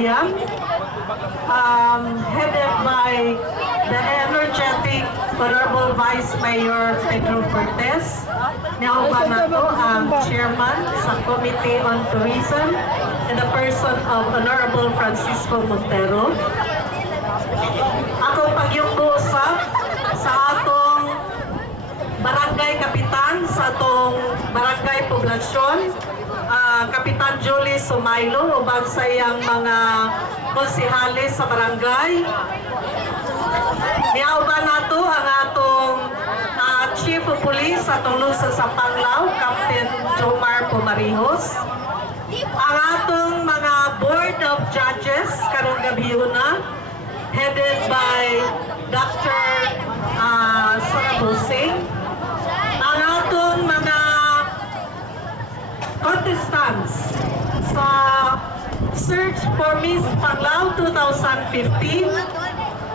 Bayan, headed by the energetic Honorable Vice Mayor Pedro Cortez. Niauban na to ang chairman sa Committee on Tourism in the person of Honorable Francisco Montero. Ako pagyugusap sa atong barangay kapitan sa atong barangay poblasyon, Kapitan Julie Sumaylo, ubang sa iyang mga konsihalis sa barangay. Niauban nato ang atong Chief of Police sa atong lungsod sa Panglao, Captain Jomar Pumarihos. Ang atong mga Board of Judges karong gabi na, headed by Dr. Sarabusing. Ang atong mga contestants sa Search for Miss Panglao 2015,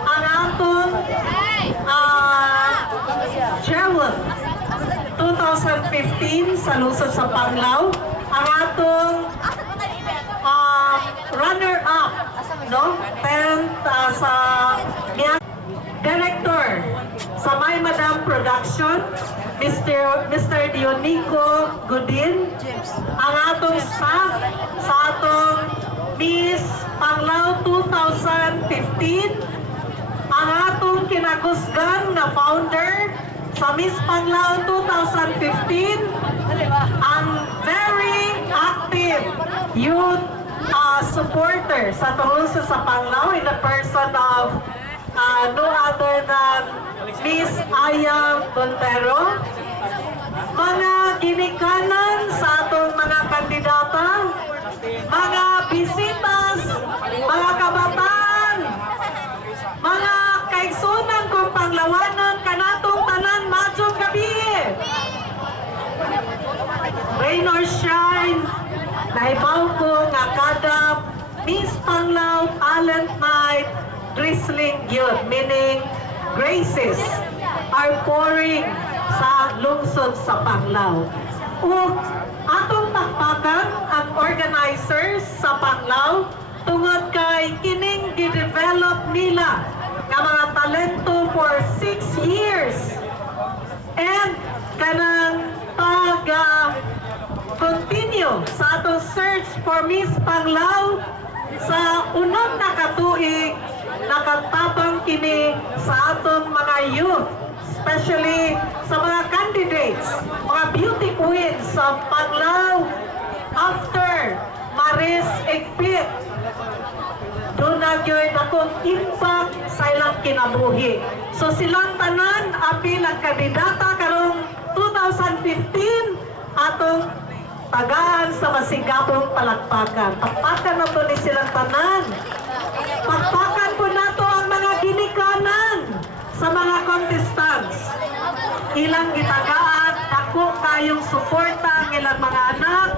ang atong Chairman 2015 sa lungsod sa Panglao, ang atong runner-up, no? 10th sa Director sa May Madam Production, Mr. Dionico Godin, ang atong staff sa atong Miss Panglao 2015, ang atong kinakusgan na founder sa Miss Panglao 2015, ang very active youth supporter sa tungkol sa Panglao in the person of no other than Miss Aya Montero. Mga ginikanan sa atong mga kandidata, mga bisitas, mga kabataan, mga kaigsunan kung panglawanan kanatong tanan madyong gabi. Rain or shine, nahibaw ko nga kada Miss Panglao Talent Night drizzling yun, meaning graces are pouring sa lungsod sa Panglao. Ug atong takpakan ang organizers sa Panglao tungod kay kining gi-develop nila nga mga talento for 6 years. And kanang continue sa atong search for Miss Panglao sa unang nakatuig, nakatabang kini sa atong mga youth, especially sa mga candidates, mga beauty queens of Panglao after Maris Igpit. Doon na yun akong impact sa ilang kinabuhi. So silang tanan, apil ang kandidata karong 2015, atong tagaan sa masigabong palakpakan. Pakpakan na po ni silang tanan. Pakpakan po na to ang mga ginikanan sa mga contestants. Ilang gitagaan, ako kayong suporta ang ilang mga anak,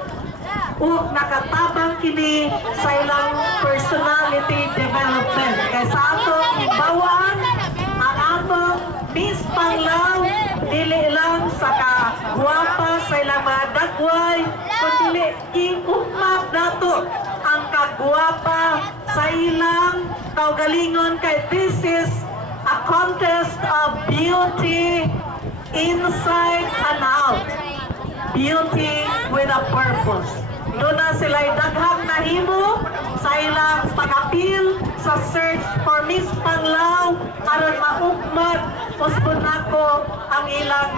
ug nakatabang kini sa ilang personality development. Kaya sa atong bawaan, ang atong Miss Panglao, dili lang sa kagwapa sa ilang mga dagway, kundi iukmat nato ang kagwapa sa ilang kaugalingon. Kay this is a contest of beauty inside and out. Beauty with a purpose. Doon na sila'y daghang nahimo sa ilang pag-appeal sa search for Miss Panglao aron maukmat uspon nako ang ilang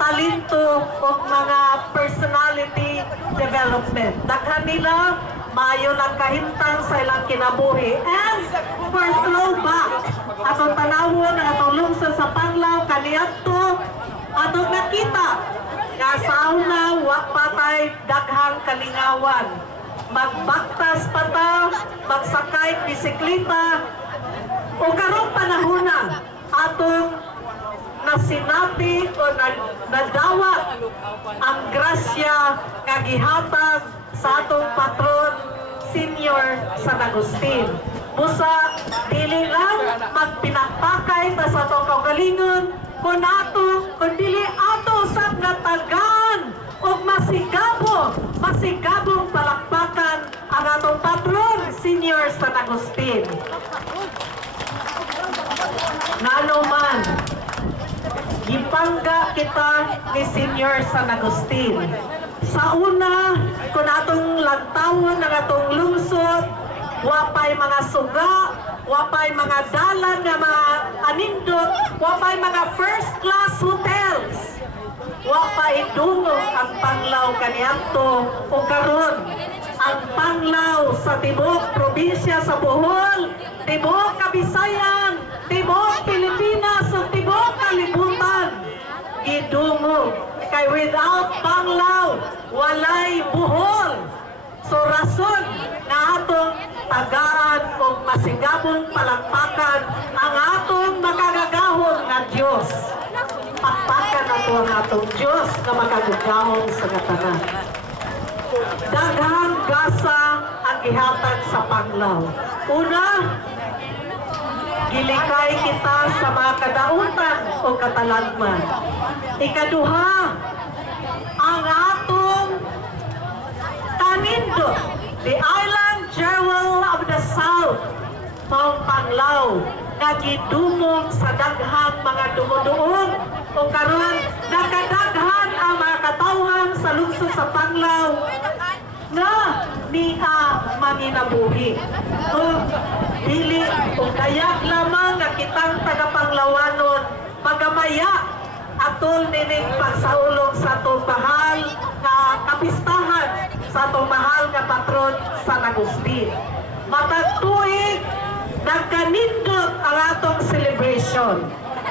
talento o mga personality development. Daghan nila maayo ng kahintang sa ilang kinabuhi. And for throwback, atong tanawon ang atong lungsod sa Panglao kaniadto atong nakita nga sauna wa patay daghang kalingawan. Magbaktas pata, magsakay bisikleta, o karong panahona atong nasinati o nadawat ang grasya kagihatag sa atong patron senior San Agustin. Busa, dili lang magpinakpakay ta sa atong kaugalingon, kung dili ato sa natagan o masigabong palakpakan ang atong patron senior sa Agustin. Nanuman, gipangga kita ni senior sa Agustin. Sa una, kung atong lagtawon ng atong lungsod, wapay mga suga, wapay mga dalan nga mga anindot, wapay mga first class hotels. Wapay dungog ang Panglao kaniadto o karon ang Panglao sa tibok probinsya sa Bohol, tibok Kabisayan, tibok Pilipinas ug tibok kalibutan. Gidungog kay without Panglao walay Bohol. So rason na atong tagaan o masigabong palakpakan ang atong makagagahon nga Diyos. Pakpakan ato ang atong Diyos na makagagahon sa katanan. Daghang gasa ang gihatag sa Panglao. Una, gilikay kita sa mga kadautan o katalagman. Ikaduha, ang atong Tanindo, the island jewel of the South, Mount Panglao, nagidumog sa daghang mga dumuduog o karon nakadaghan ang mga katawhan sa lungsod sa Panglao na niya manginabuhi. O dili o kayak lamang nga kitang tagapanglawanon magamaya atol nining pagsaulog sa atong mahal nga kapistahan sa atong mahal nga patron sa Agustin. Matag tuig nagkanindot ang atong celebration.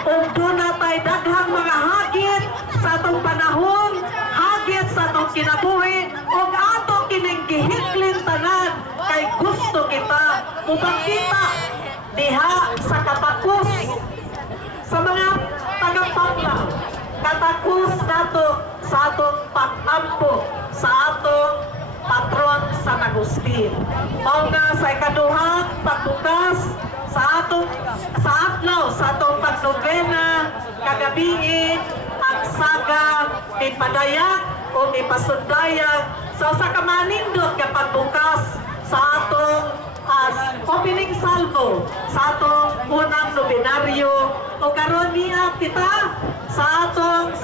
Ug doon natay daghang mga hagit sa atong panahon, hagit sa atong kinabuhi, ug atong kining gihiklin tanan kay gusto kita upakita diha sa katakos sa mga taga-Panglao. Katakos nato sa atong pag-ampo sa atong patron sa Agustin. Mao nga sa ikaduhang pagbukas sa atong adlaw sa atong pagnovena kagabi ang saga ni Padayag o ni Pasundayag sa usa ka manindot nga pagbukas sa atong opening salvo sa atong unang nobenaryo o karon niya kita sa atong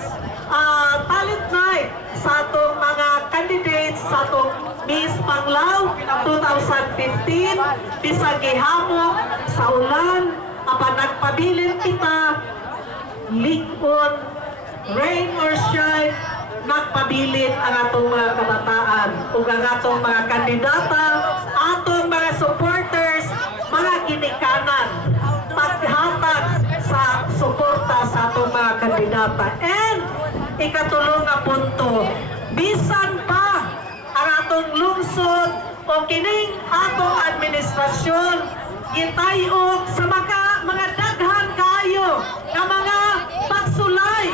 talent night sa atong mga candidates sa atong Miss Panglao 2015 bisag gihamok sa ulan apan nagpabilin kita likod rain or shine nagpabilin ang atong mga kabataan ug ang atong mga kandidata atong mga supporters mga ginikanan paghatag sa suporta sa atong mga kandidata. And ikatulong nga punto, bisan pa ang atong lungsod o kining atong administrasyon gitayog sa mga daghan kayo nga mga pagsulay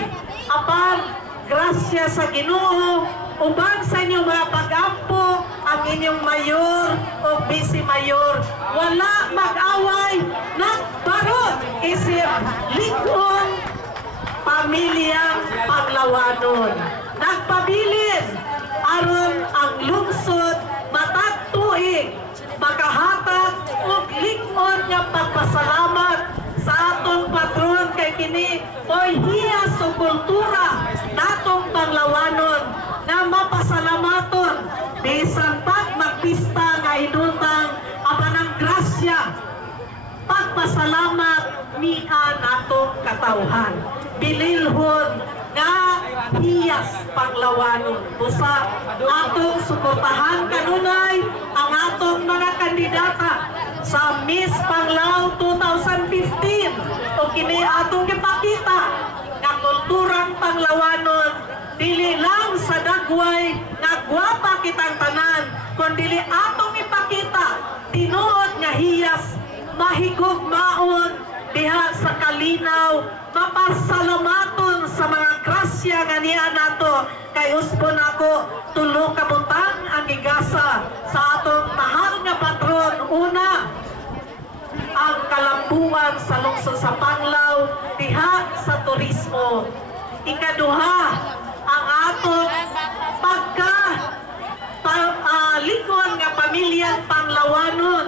apan grasya sa Ginoo uban sa inyong mga pag-ampo ang inyong mayor o vice mayor wala mag-away nagbarot isip likon pamilyang Panglawanon nagpabilin aron ang lungsod matag tuig makahatag og likon nga pagpasalamat sa atong patron kay kini oy hiyas o kultura natong Panglawanon na mapasalamaton bisan pag magpista nga idutang apan ang grasya pagpasalamat niya natong katawhan bililhon nga hiyas Panglawanon busa atong suportahan kanunay ang atong mga kandidata sa Miss Panglao 2015 o kini atong gipakita nga kulturang Panglawanon dili lang sa dagway nga gwapa kitang tanan kundi atong ipakita tinuod nga hiyas mahigugmaon diha sa kalinaw mapasalamaton sa mga grasya nga niya nato kay uspon ako tulo ka butang ang igasa sa atong mahal nga patron. Una, ang kalambuan sa lungsod sa Panglao diha sa turismo. Ikaduha, ang atong likon nga pamilyang Panglawanon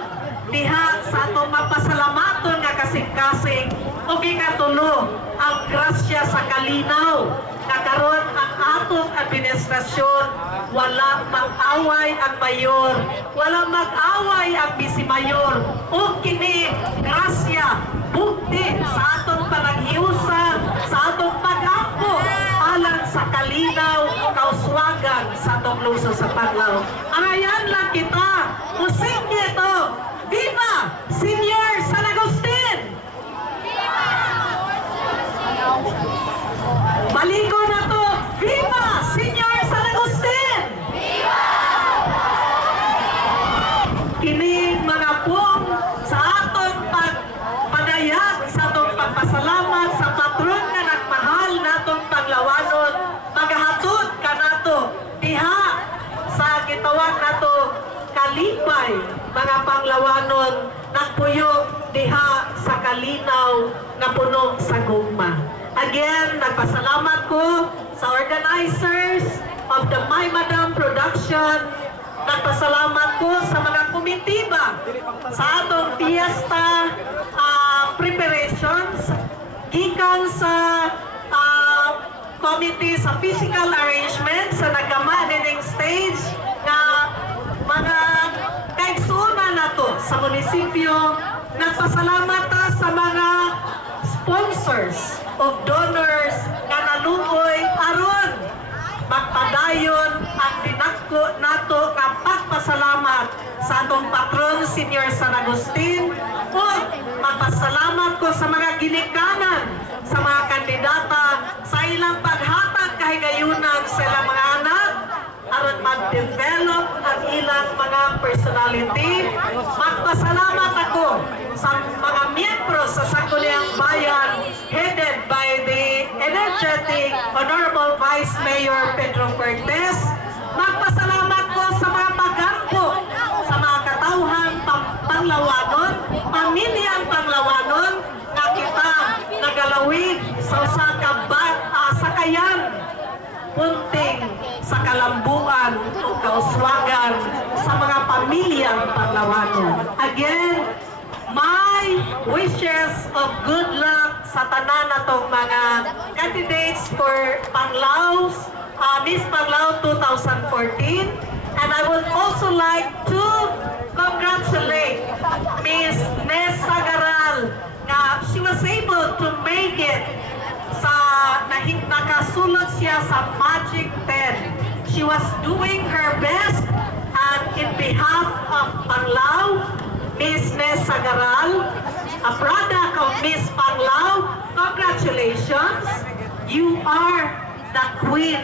diha sa atong mapasalamaton nga kasing-kasing o gikatulo ang grasya sa kalinaw nga karon ang atong administrasyon wala mag-away ang mayor, wala mag-away ang bisi-mayor o kini grasya bukti sa atong panaghiusa, sa atong pag-ampo alang sa kalinaw, kauswagan sa atong lungsod sa Panglao. Ayan lang kita, musik ito, Viva Senior San Agustin! Baligo na to, Viva Senior San Agustin! Kining mga pong sa atong pagpagayag, sa atong pagpasalamat sa patron nga nagmahal natong Panglawanon, magahatod ka nato diha sa gitawag nato kalipay mga Panglawanon nagpuyo diha sa kalinaw na puno sa gugma. Again, nagpasalamat ko sa organizers of the My Madam Production. Nagpasalamat ko sa mga komitiba sa atong fiesta preparations gikan sa committee sa physical arrangement sa nagama nining stage nga mga kaigsuuna nato sa munisipyo. Nagpasalamat ta sa mga sponsors of donors nga naluoy aron magpadayon ang dinako nato nga pagpasalamat sa atong patron Senior San Agustin o magpasalamat ko sa mga ginikanan sa mga kandidata sa ilang paghatag kahigayunan sa ilang mga anak aron mag-develop ang ilang mga personality. Magpasalamat ako sa mga miyembro sa Sangguniang Bayan headed by the energetic Honorable Vice Mayor Pedro Cortez. Magpasalamat ko sa mga pag-ampo sa mga katauhan Panglawanon, pamilyang Panglawanon na kita nagalawig sa usa ka sakayan punting sa kalambuan o kauswagan sa mga pamilyang Panglawanon. Again, my wishes of good luck sa tanan natong mga candidates for Panglao's Miss Panglao 2014. And I would also like to congratulate Miss Nessa Garal na she was able to make it sa nakasulot siya sa Magic 10. She was doing her best and in behalf of Panglao, Miss Nessa Garal, a product of Miss Panglao, congratulations! You are the queen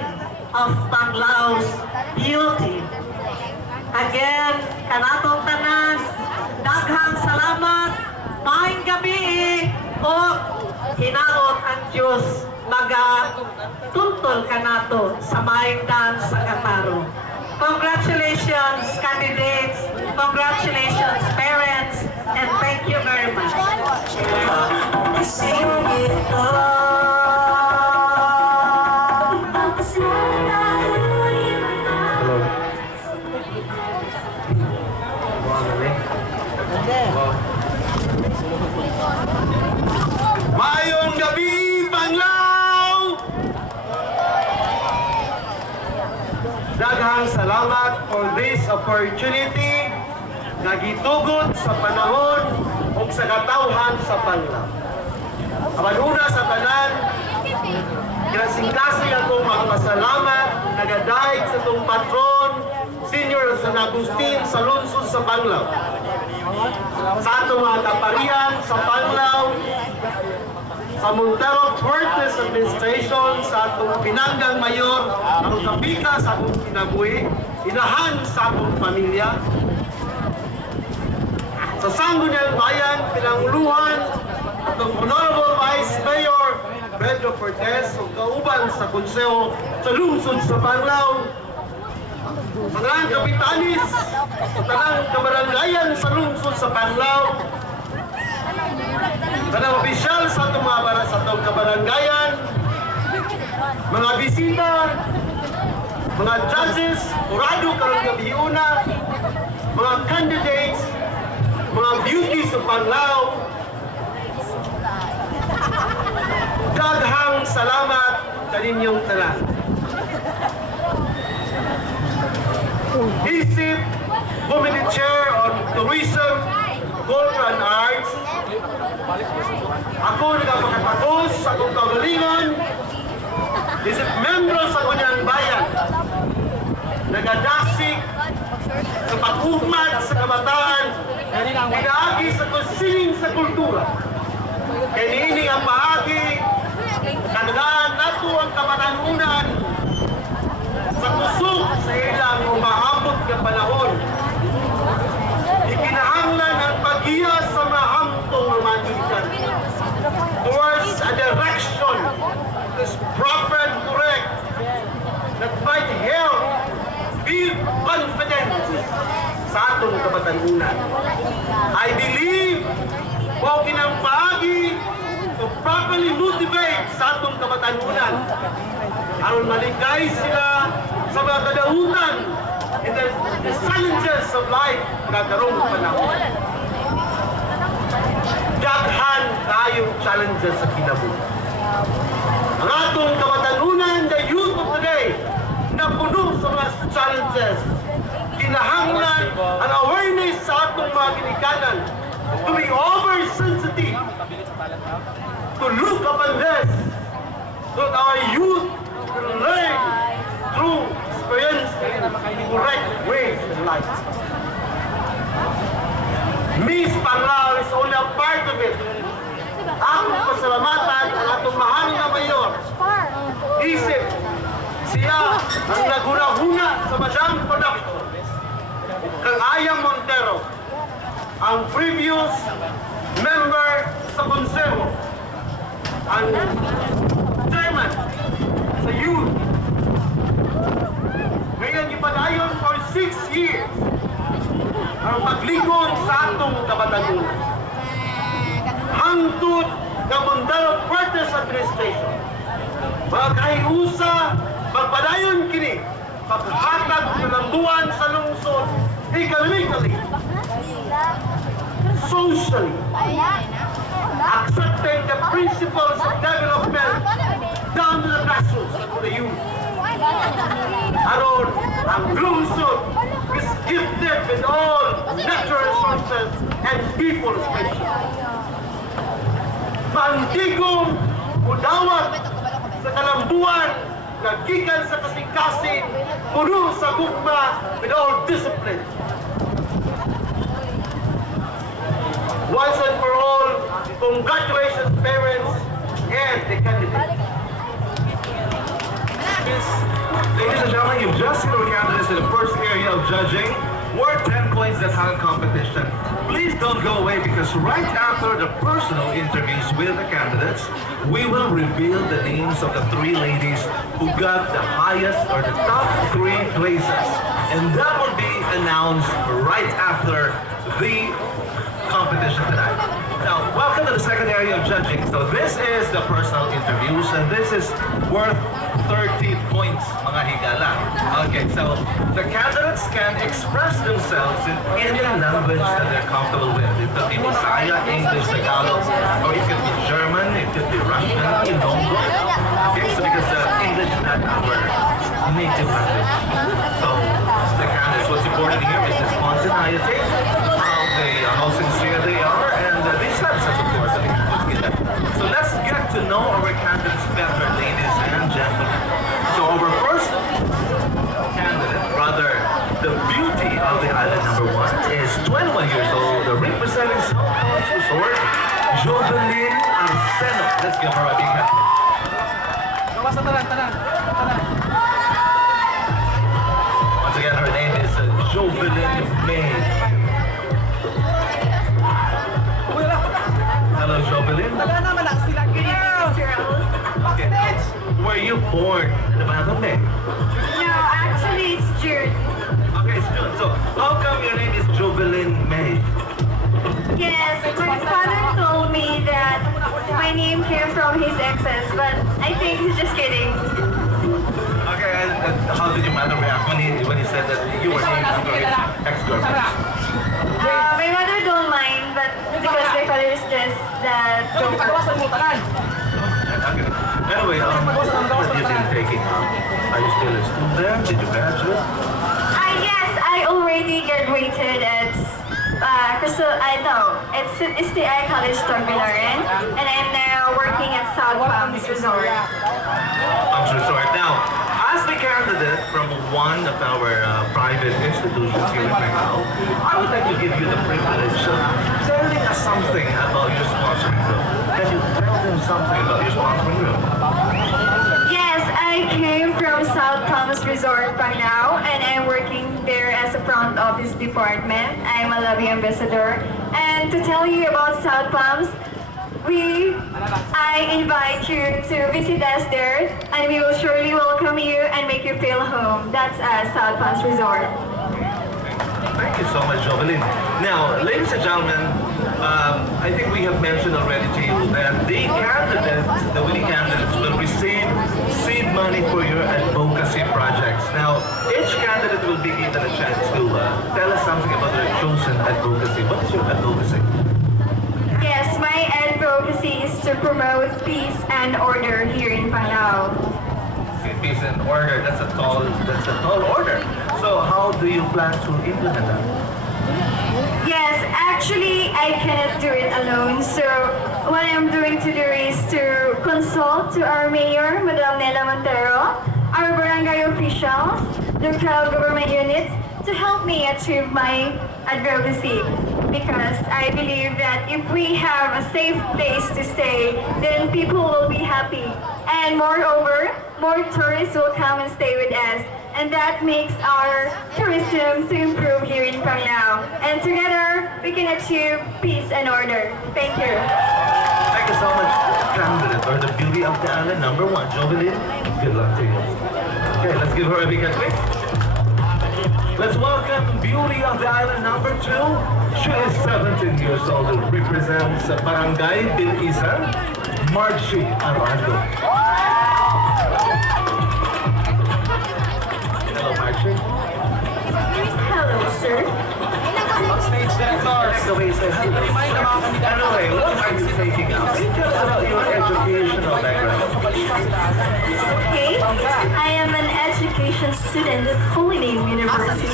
of Panglao's beauty. Again, kanatong tanan, daghang salamat, maayong gabi o hinaot ang Diyos magatuntol ka nato sa maayong daan sa Kataro. Congratulations, candidates. Congratulations, parents. And thank you very much. Mayong gabi, Panglao! Daghang salamat for this opportunity na gitugot sa panahon o sa katawhan sa Panglao. Amanuna sa tanan, kinasing-kasing akong magpasalamat, nagadaig sa itong patron, Senior San Agustin sa lungsod sa Panglao. Sa atong mga kaparian sa Panglao, sa Montero Cortes Administration, sa atong pinanggang mayor, ang kapika sa atong kinabuhi, inahan sa atong pamilya. Sa Sangguniang Bayan, pinanguluhan, atong Honorable Vice Mayor Pedro Cortez, o kauban sa konseho sa lungsod sa Panglao, sa tanang kapitanis, sa tanang kabaranggayan sa lungsod sa Panglao, tanang opisyal sa itong sa itong kabaranggayan, mga bisita, mga judges, urado karong gabiuna, mga candidates, mga Panglao, daghang salamat kaninyong tanan. Isip Committee Chair on Tourism, Culture and Arts, ako nagpakatagos sa akong kagalingon. Isip membro sa Kunyang Bayan, nagadasig sa pag-ugmad sa kabataan, pinaagi sa kusining sa kultura. Kaya niini ang paagi, kanadaan nato ang kamatanunan sa kusog sa ilang umaabot ng panahon. Ikinahanglan ang pag-iya sa mahamtong romantikan towards a direction that is proper and correct, that might help build confidence sa atong kamatanunan. I believe kung kinampaagi to properly motivate sa atong kamatanunan aron maligay sila sa mga kadautan and the challenges of life kakarong panahon. Daghan tayong challenges sa kinabuhi. Ang atong kamatanunan, the youth of today, na puno sa mga challenges. Kinahanglan ang awareness sa atong mga ginikanan to be oversensitive, to look upon this, so that our youth will learn through experience in correct ways in life. Miss Panglao is only a part of it. Ang pasalamatan ang atong mahal na mayor. Isip, siya ang naguna-huna sa Madam Production. Kang Ayang Montero, ang previous member sa konseho, ang chairman sa youth. Ngayon, ipadayon for 6 years ang paglingon sa atong kabatanunan. Hangtod ng Montero Quarters Administration, mga kahiusa, magpadayon kini, paghatag ng lambuan sa lungsod, economically, socially, accepting the principles of development down to the grassroots of the youth. Aron, ang lungsod is gifted with all natural resources and people special. Maantigong udawat sa kalambuan, nagkikan sa kasing-kasing, puno sa gugma with all discipline. Once and for all, congratulations parents and the candidates. Ladies and gentlemen, you've just seen our candidates in the first area of judging. Worth 10 points that talent competition. Please don't go away because right after the personal interviews with the candidates, we will reveal the names of the 3 ladies who got the highest or the top 3 places. And that will be announced right after the competition tonight. Now, welcome to the second area of judging. So this is the personal interviews and this is worth 30 points, mga higala. Okay, so the candidates can express themselves in any language that they're comfortable with. It could be Bisaya, English, Tagalog, or it could be German, it could be Russian, Ilonggo. Okay, so because English is not our native language. So the candidates, what's important here is the spontaneity, how sincere they are, and the substance, of course. I think let's get that. So let's get to know our candidates better, ladies and gentlemen. So our first candidate, rather the beauty of the island number 1, is 21 years old, representing South Resort, Jovelyn Arseno. Let's give her a big hand. Once again, her name is Jovelyn May. Hello, Jovelyn. Okay. Were you born in the month of May? No, actually it's June. Okay, it's June. So, how come your name is Jovelyn May? Yes, my father told me that my name came from his exes, but I think he's just kidding. Okay, and how did your mother react when he said that you were named after his ex-girlfriend? My mother don't mind, but because that don't work. Anyway, what have you been taking? Are you still a student? Did you graduate? Yes, I already graduated at it's the I College Tagbilaran, and I'm now working at South Palms Resort. Palms Resort. Now, as the candidate from one of our private institutions here in PANGLAO, I would like to give you the privilege of telling us something about your sponsoring group. Can you tell them something about your sponsoring group? Yes, I came from South Palms Resort PANGLAO, and I'm working there as a front office department. I'm a lobby ambassador. And to tell you about South Palms, I invite you to visit us there, and we will surely welcome you and make you feel home. That's South Palms Resort. Thank you so much, Jovelyn. Now, ladies and gentlemen, I think we have mentioned already to you that the candidates, the winning candidates, will receive seed money for your advocacy projects. Now, each candidate will be given a chance to tell us something about their chosen advocacy. What is your advocacy? Yes, my advocacy is to promote peace and order here in PANGLAO. Peace and order. That's a tall order. So, how do you plan to implement that? Yes, actually, I cannot do it alone. So, what I'm doing to do is to consult to our mayor, Madam Nela Montero, our barangay officials, local government units, to help me achieve my advocacy. Because I believe that if we have a safe place to stay, then people will be happy. And moreover, more tourists will come and stay with us. And that makes our tourism to improve here in PANGLAO. And together, we can achieve peace and order. Thank you. Thank you so much, candidate, or the beauty of the island, number one, Jovelyn. Good luck to you. Okay, let's give her a big hand, please. Let's welcome beauty of the island, number two. She is 17 years old and represents Barangay Bilisan, Margie Arado. Hello, Margie. Hello, sir. That's the way you say hello. Anyway, what are you taking out? Can you tell us about your educational background? Okay, I am an education student at Holy Name University.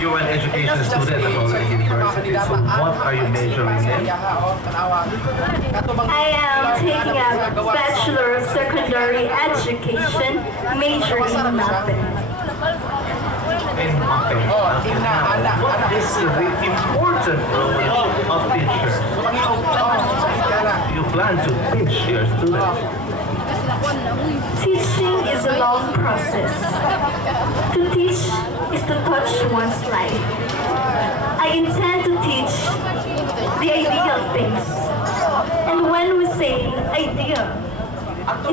You're an education student at Holy University, so what are you majoring in? I am taking a Bachelor of Secondary Education, majoring in mapping. In mapping. What is the important role of teachers? You plan to teach your students? Teaching is a long process. To teach is to touch one's life. I intend to teach the ideal things. And when we say ideal,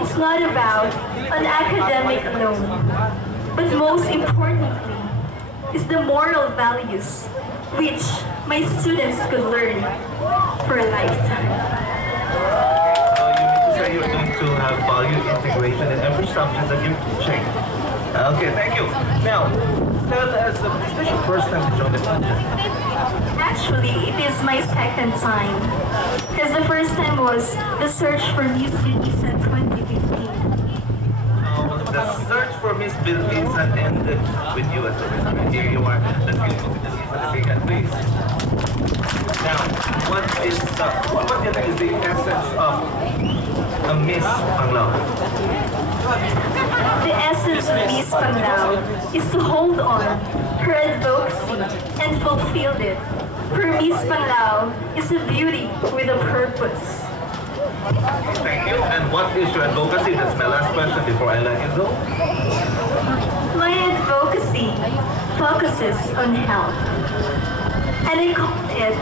it's not about an academic alone, but most importantly, is the moral values which my students could learn for a lifetime. So you mean to say you're going to have value integration in every subject that you're teaching? Okay, thank you. Now, tell us, is this your first time to join the project? Actually, it is my second time. Because the first time was the search for Miss Visa 2015. The search for Miss Bilvisa ended with you as a winner. Here you are. Let's give Miss Bilvisa a big hand, please. Now, what do you think is the essence of a Miss PANGLAO? The essence of Miss PANGLAO is to hold on her advocacy and fulfill it. For Miss PANGLAO is a beauty with a purpose. Thank you. And what is your advocacy? That's my last question before I let you go. My advocacy focuses on health. And I call it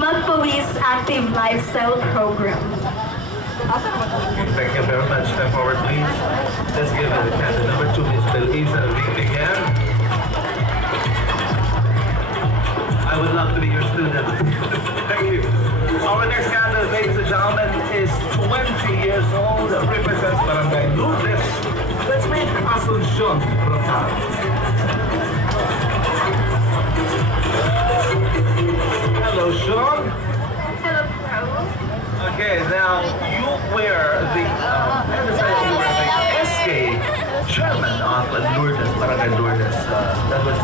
Magpawis Active Lifestyle Program. Thank you very much. Step forward, please. Let's give the candidate number 2, Miss Bilvisa, a big hand. I would love to be your student. Thank you. Our next candidate, ladies and gentlemen, is 20 years old, represents Barangay Lourdes. Let's meet Asuncion Rotal. Hello, Sean. Hello.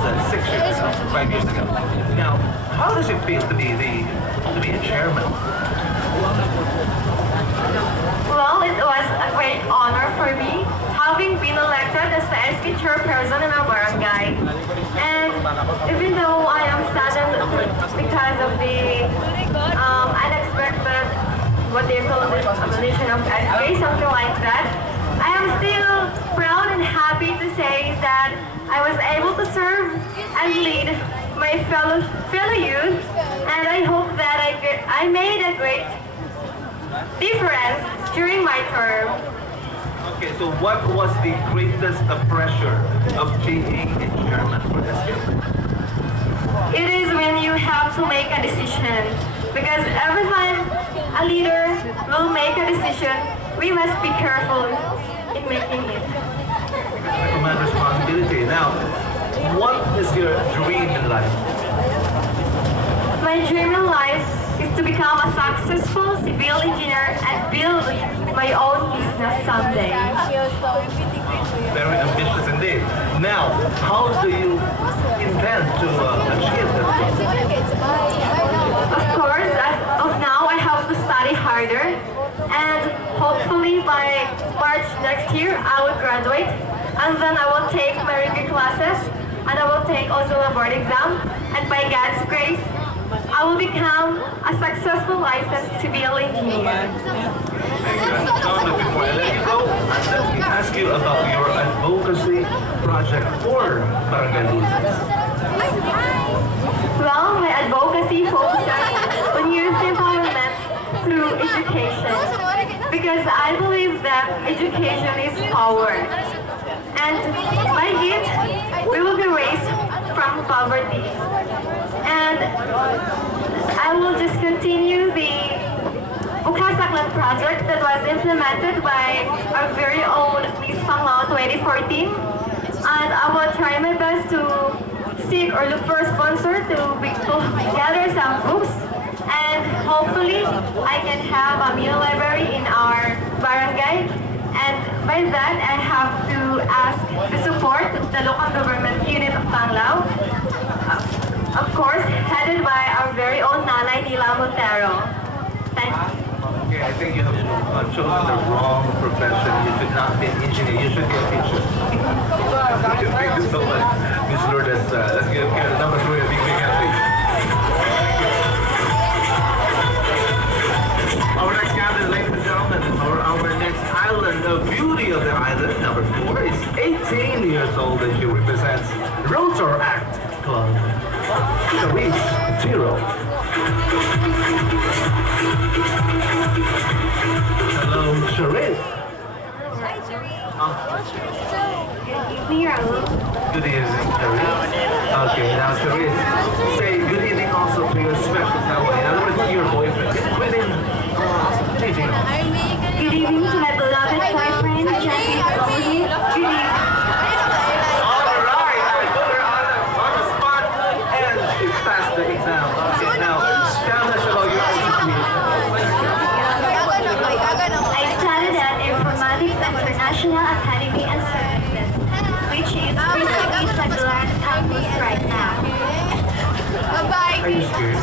6 years ago, 5 years ago. Now, how does it feel to be a chairman? Well, it was a great honor for me, having been elected as the SK chairperson in our barangay. And even though I am saddened because of the unexpected, what do you call this, abolition of SK, something like that, I am still proud and happy to say that I was able to serve and lead my fellow youth, and I hope that I made a great difference during my term. Okay, so what was the greatest pressure of being a chairman for SK? It is when you have to make a decision, because every time a leader will make a decision, we must be careful in making it. A command responsibility. Now, what is your dream in life? My dream in life is to become a successful civil engineer and build my own business someday. Very ambitious indeed. Now, how do you intend to achieve that? Of course, as of now, I have to study harder, and hopefully by March next year, I will graduate, and then I will take my review classes, and I will take also a board exam, and by God's grace, I will become a successful licensed civil engineer. Now, before I let you go, let me ask you about your advocacy project for Barangay Luzes. Well, my advocacy focuses on youth empowerment through education, because I believe that education is power, and by it, we will be raised from poverty. And I will just continue the Bukasaklan project that was implemented by our very own Miss PANGLAO 2014. And I will try my best to seek or look for a sponsor to gather some books. And hopefully, I can have a mini library in our barangay. And by that, I have to ask the support of the local government unit of PANGLAO. Of course, headed by our very own Nanay Nila Montero. Thank you. Okay, I think you have chosen the wrong profession. You should not be an engineer. You should be a teacher. Thank you so much, Ms. Lourdes. Let's give the number 3 a big hand, please. Our next candidate, ladies and gentlemen, our next island, the beauty of the island, number 4, is 18 years old and she represents Rotor Act Club. Charisse Tiro. Hello, Charisse. Hi, Charisse. Good evening, Charisse. Okay, now Charisse, say good evening also to your special family. In other words, to your boyfriend. Quitting, dating. Good evening to my beloved boyfriend, Jackie Owen. Good evening. Alright, I put her on the spot and she passed the exam. Okay, now tell us about your education. I studied at Informatics International Academy and Services, which is recently Saglan campus right now. Are you scared?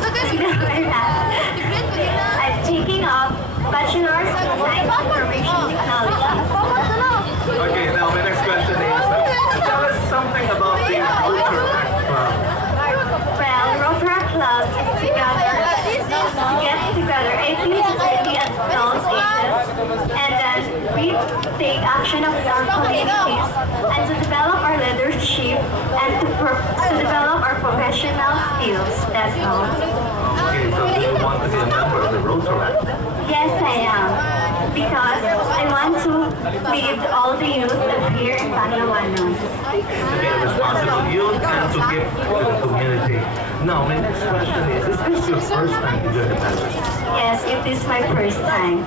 I'm taking up Bachelor's in Science Information Technology. Okay, now my next question is, tell us something about the Rotor Act Club. Well, Rotor Club is get together 18 to 30 adults ages, and then we take action of our communities and to develop our leadership and to develop our professional skills. That's all. Okay, so do you want to be a member of the Rotor Act? Yes, I am. Because I want to lead all the youth live here in Panglawanan. To be a responsible youth and to give to the community. Now, my next question is this your first time to join the PLAZA? Yes, it is my first time.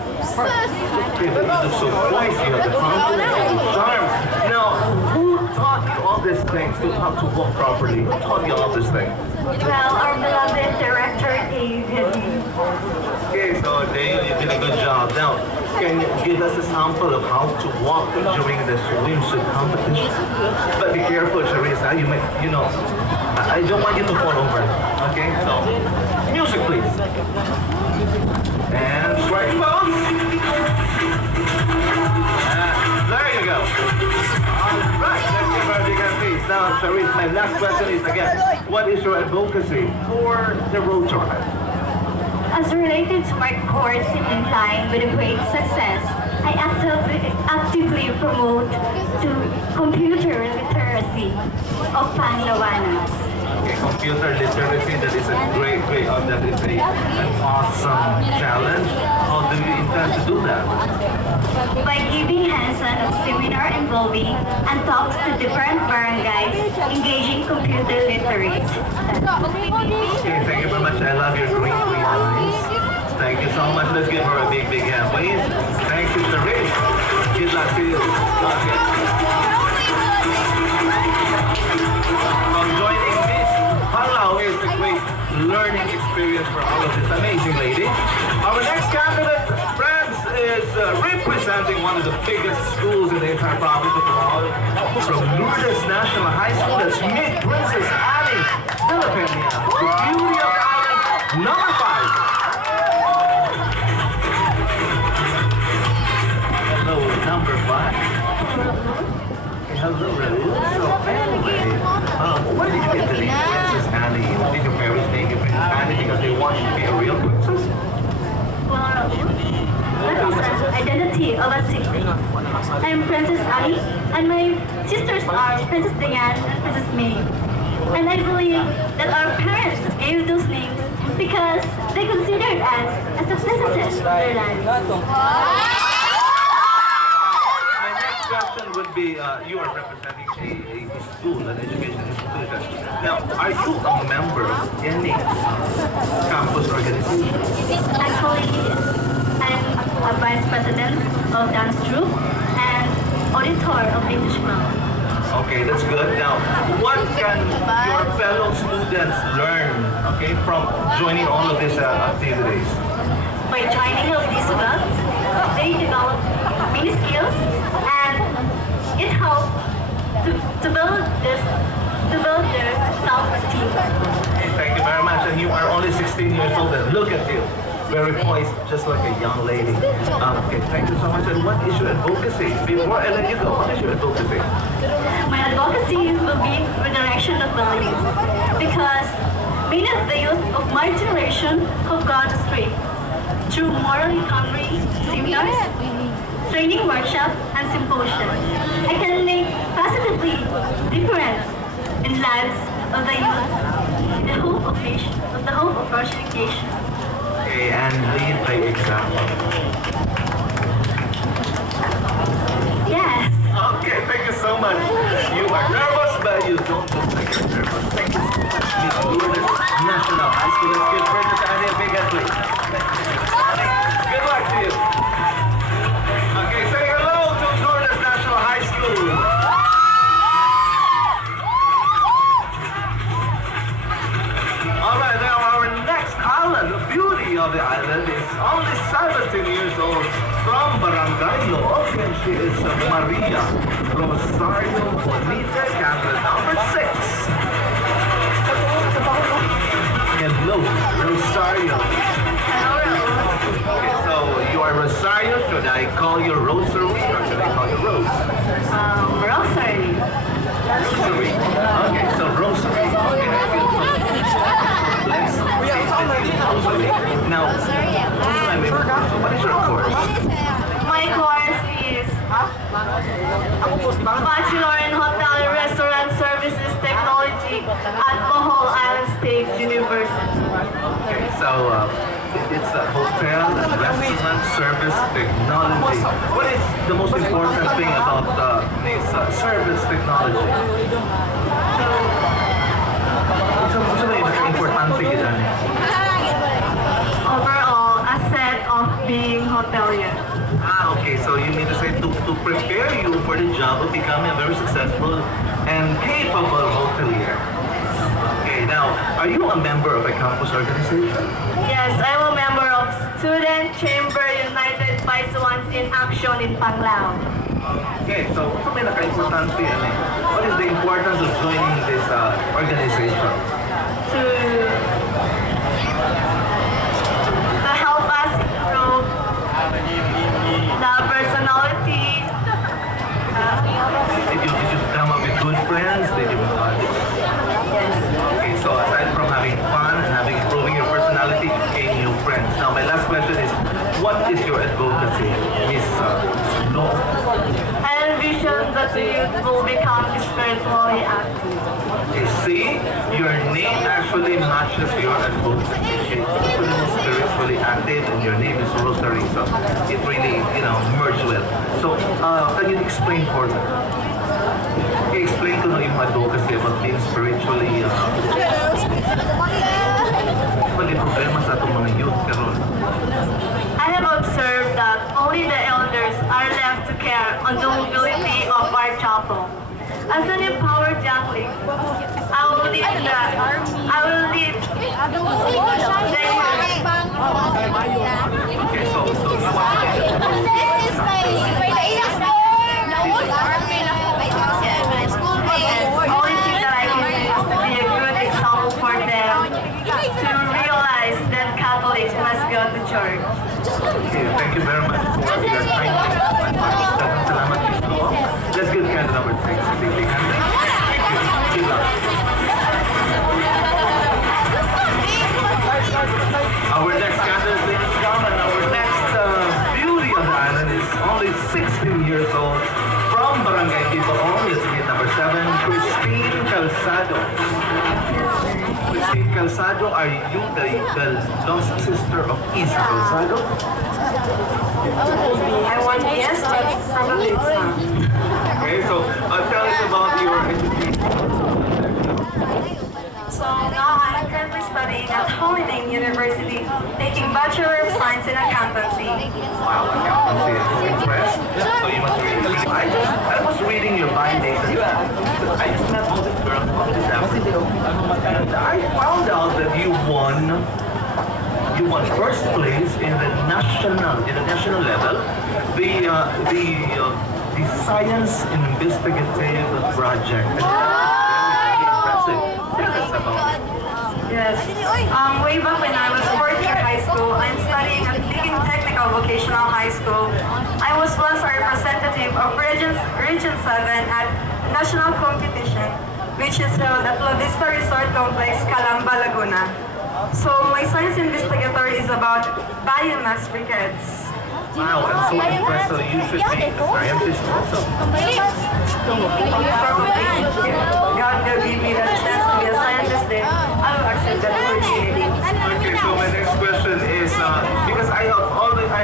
Okay, but you look so poised, you have the confidence and the charm. Now, who taught you all these things to how to walk properly? Who taught you all these things? Well, our beloved director, David. Okay, so Dave, you did a good job. Now, can you give us a sample of how to walk during the swimsuit competition? But be careful, Charissa. You may, I don't want you to fall over. Okay, so music, please. And strike pose. There you go. All right, let's give her a big hand, please. Now, Charisse, my last question is again, what is your advocacy for the road to ride? As related to my course in line with a great success, I actively promote to computer literacy of Panglawanas. Okay, computer literacy, that is a great, that is an awesome challenge. How do you intend to do that? By giving hands-on seminar involving and talks to different barangays engaging computer literacy. Okay, thank you very much. I love your green eyes. Thank you so much. Let's give her a big hand, please. Thank you, Charisse. Good luck to you. Okay. Joining Miss Panglao is a great learning experience for all of this amazing lady. Our next candidate, friends, is representing one of the biggest schools in the entire province of Bohol. From Lourdes National High School, that's Miss Princess Annie Filipina, the beauty of the island, number 5. Hello, number 5. Hello, Rose. So anyway, where did you get the name Princess Annie? Did your parents name you Princess Annie because they want you to be a real princess? Well, that is an identity of a city. I'm Princess Annie, and my sisters are Princess Diane and Princess May. And I believe that our parents gave those names because they considered us as a princesses in their lives. Question would be, you are representing a school, an education institution. Now, are you a member of any campus organization? Actually, I'm a vice president of dance troupe and auditor of English club. Okay, that's good. Now, what can your fellow students learn, okay, from joining all of these activities? By joining of these events, they develop many skills and it helps to build their self-esteem. Okay, thank you very much. And you are only 16 years old, and look at you. Very poised, just like a young lady. Okay, thank you so much. And what is your advocacy? Before I let you go, what is your advocacy? My advocacy will be the direction of values because many of the youth of my generation have gone astray through morally hungry seminars, training workshops, and symposium. I can make positively difference in lives of the youth in the hope of Russian education. Okay, and lead by example. Yes. Okay, thank you so much. You are nervous, but you don't look like you're nervous. Thank you so much. Miss Lourdes National High School. Let's give Princess Annie a big hand, please. Good luck to you. Okay, say hello to Lourdes National High School. All right, now our next island, the beauty of the island, is only 17 years old. From Barangay Loob, and she is Maria Rosario Bonita, candidate number 6. Hello, Rosario. Okay, so you are Rosario. Should I call you Rosary or should I call you Rose? Rosary. Rosary. Okay, so Rosary. Okay, I feel so blessed. Rosary. Now, what is your course? My course is Bachelor in Hotel and Restaurant Services Technology at Bohol Island State University. Okay, so it's a hotel and restaurant service technology. What is the most important thing about this service technology? What's the importante yan? Overall, asset of being hotelier. Okay, so you mean to say to prepare you for the job of becoming a very successful and capable hotelier. Okay, now, are you a member of a campus organization? Yes, I'm a member of Student Chamber United Paisuans in Action in Panglao. Okay, so may naka-importante yan eh. What is the importance of joining this organization? To help us improve the personality. Did you come up with good friends? Did you? Okay, so aside from having fun and improving your personality, you gain new friends. Now, my last question is, what is your advocacy, Miss Law? I envision that the youth will become spiritually active. You see, your name actually matches your advocacy. It's spiritually active, and your name is Rosary, so it really, merged well. So, can you explain for me? Explain to yung advocacy about being spiritually Pwede problema sa itong mga youth karon. I have observed that only the elders are left to care on the mobility of our chapel. As an empowered youngling, I will lead the youth. Okay, so you want Only thing that I can do is to be a good example for them to realize that Catholics must go to church. Okay, thank you very much for your time. Salamat, Miss Law. Let's give candidate number 6. Thank you. Good luck. Our next candidate, ladies and gentlemen, our next beauty of the island is only 16 years old. From Barangay Tipoong, let's meet number 7, Christine Calzado. Christine Calzado, are you the lost sister of Isa Calzado? I want yes, but probably it's not. Okay, so tell us about your education. So now I'm currently studying at Holiday University, taking Bachelor of Science in Accountancy. Wow, accountancy is impressed. So you must read. I was reading your bio data. I just met all these girls all this afternoon. And I found out that you won first place in the national level, the science investigative project. Very impressive. Tell us about it. Yes. Way back when I was 4th year high school, I'm studying at Leading Technical Vocational High School. I was once a representative of Region 7 at national competition, which is held at La Vista Resort Complex, Calamba, Laguna. So my science investigator is about biomass briquettes. Wow, I'm so impressed. So you should be a scientist also. God will give me the chance to be a scientist, then I will accept that opportunity. Okay, so my next question is, because I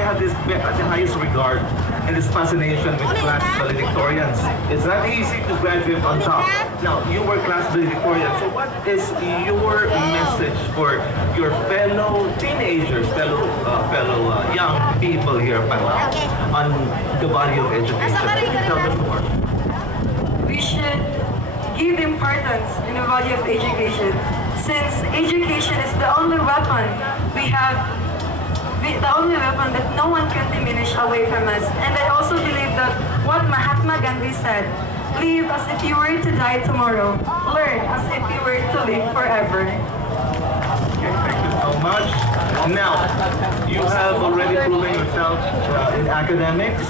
have this the highest regard and this fascination with class valedictorians. It's not easy to graduate on top. Now, you were class valedictorian, so what is your message for your fellow teenagers, fellow young people here in Panglao on the value of education? Tell them more. We should give importance in the value of education, since education is the only weapon we have, the only weapon that no one can diminish away from us. And I also believe that what Mahatma Gandhi said, live as if you were to die tomorrow, learn as if you were to live forever. Okay, thank you so much. Now, you have already proven yourself in academics.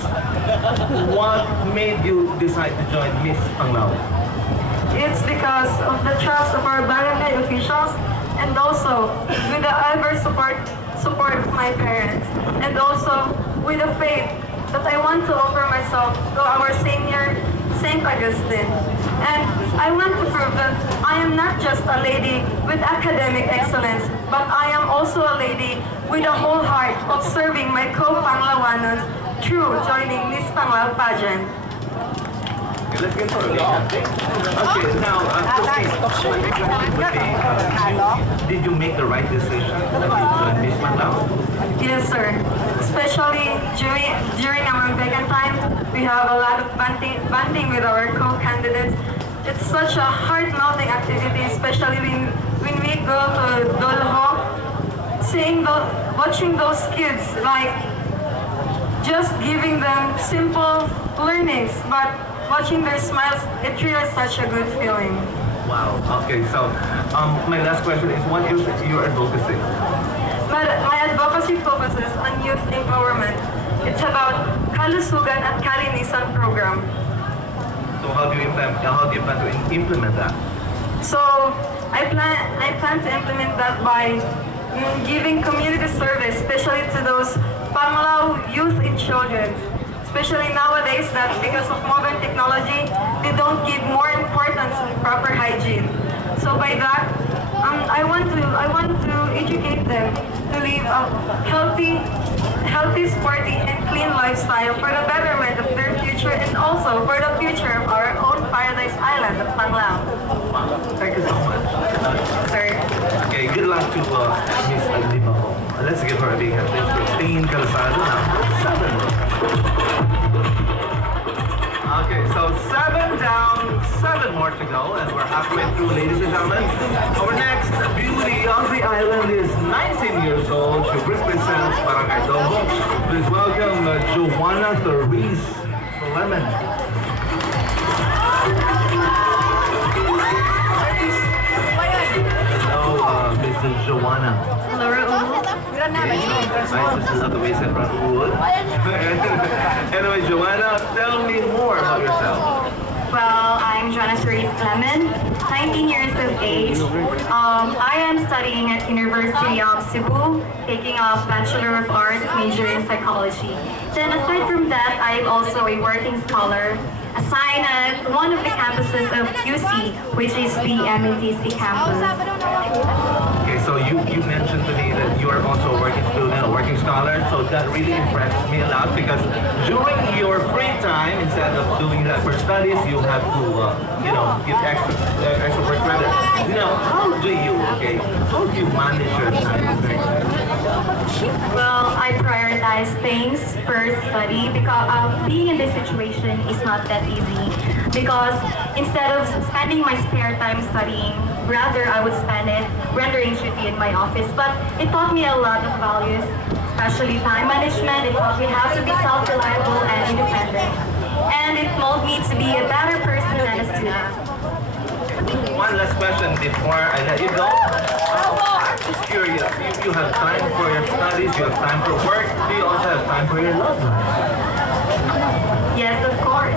What made you decide to join Miss Panglao? It's because of the trust of our barangay officials, and also with the ever support of my parents, and also with the faith that I want to offer myself to our senior, St. Augustine. And I want to prove that I am not just a lady with academic excellence, but I am also a lady with a whole heart of serving my co-Panglawanos through joining Miss Panglao pageant. Okay, let's get started. Okay, now, did you make the right decision when you joined Miss Panglao? Yes, sir. Especially during our vacant time, we have a lot of bonding with our co-candidates. It's such a heart-melting activity, especially when we go to Dolho. watching those kids, like just giving them simple learnings, but watching their smiles, it really is such a good feeling. Wow. Okay, so my last question is, what is your advocacy? My advocacy focuses on youth empowerment. It's about kalusugan at kalinisan program. So how do you plan to implement that? So I plan to implement that by giving community service, especially to those PANGLAO youth and children. Especially nowadays that because of modern technology, they don't give more importance to proper hygiene. So by that, I want to educate them to live a healthy, sporty, and clean lifestyle for the betterment of their future and also for the future of our own paradise island of PANGLAO. Wow. Thank you so much. Sir. Okay, good luck to Miss Alibao. Let's give her a big hand. It's Christine Calzado now. 7. Okay, so 7 down, 7 more to go, and we're halfway through, ladies and gentlemen. Our next beauty of the island is 19 years old. She represents Barangay Dogo. Please welcome Joanna Therese Lemon. Hello, Mrs. Joanna. I just love the way you said wood. Anyway, Joanna, tell me more about yourself. Well, I'm Joanna Therese Lemon, 19 years of age. I am studying at University of Cebu, taking a Bachelor of Arts major in psychology. Then aside from that, I'm also a working scholar assigned at one of the campuses of QC, which is the MNTC campus. Okay, so you mentioned to me that you are also a working student, a working scholar, so that really impressed me a lot because during your free time, instead of doing that for studies, you have to, give extra work credit. How do you manage your time? Well, I prioritize things first study because being in this situation is not that easy. Because instead of spending my spare time studying, rather I would spend it rendering duty in my office. But it taught me a lot of values, especially time management. It taught me how to be self-reliable and independent. And it molded me to be a better person and a student. One last question before I let you go. I'm just curious, you have time for your studies, you have time for work, do you also have time for your love life? Yes, of course.